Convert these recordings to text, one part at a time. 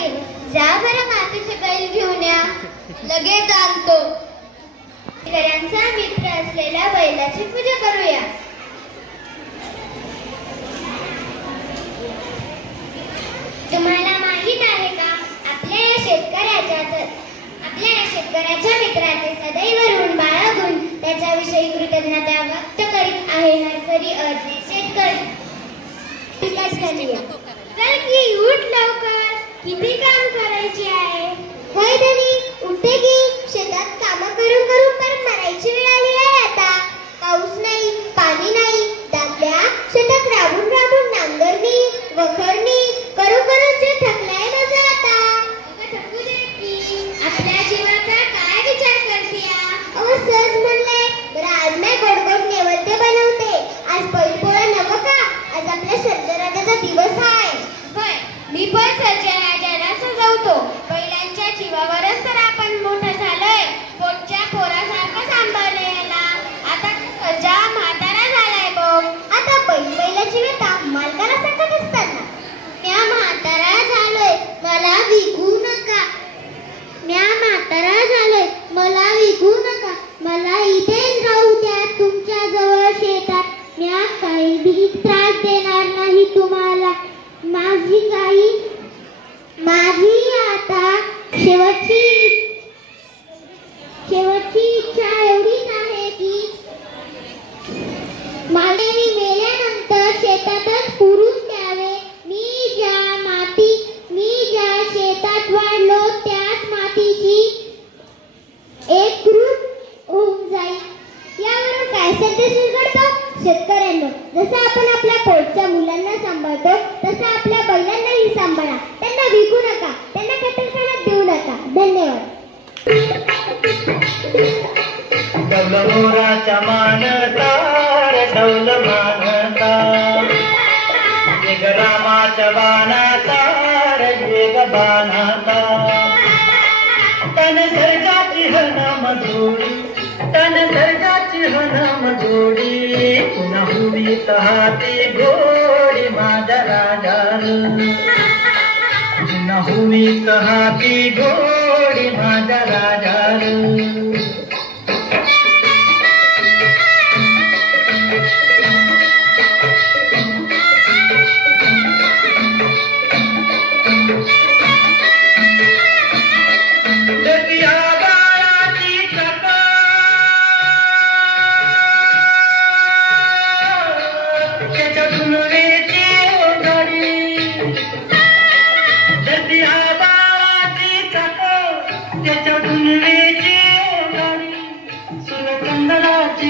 लागेल. जा बरं मातीचे बैल घेऊन या लगेच आणतो. शेतकऱ्यांचा मित्र असलेल्या बैलाची पूजा करूया. तुम्हाला माहीत आहे का? आपल्या या शेतकऱ्याच्या आपल्या या शेतकऱ्याच्या मित्राचे सदैव ऋण बाळगून त्याच्याविषयी कृतज्ञता व्यक्त करीत आहे नर्सरी अर्ज शेतकरी चल की उठ लवकर किती काम करायचे आहे? धनी उठते की? Senhor. शेतकऱ्यांनो जसं आपण आपल्या पोटच्या मुलांना सांभाळतो तसं आपल्या बैलांनाही सांभाळा. त्यांना विकू नका त्यांना कटरखान्यात देऊ नका. धन्यवाद. तन सर्गाची हो नाम जोडी. पुन्हा हुई तहाते गोडी माझ्या राजारू पुन्हा हुई तहाती गोडी माझ्या राजारू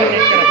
going to get Gracias.